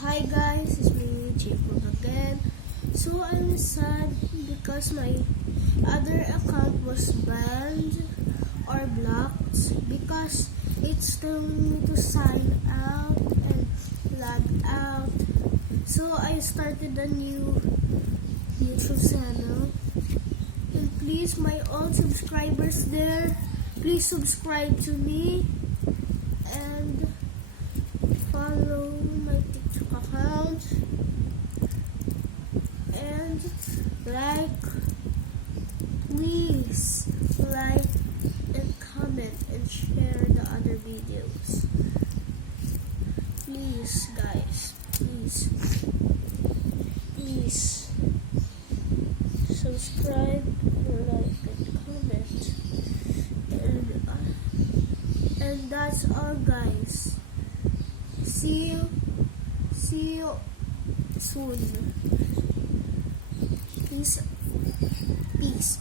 Hi guys, it's me, Jacob again. So I'm sad because my other account was banned or blocked because it's telling me to sign out and log out. So I started a new YouTube channel. And please, my old subscribers there, please subscribe to me and follow my TikTok account and please like and comment and share the other videos. Please guys, please subscribe, like and comment, and that's all guys. See you soon. Peace.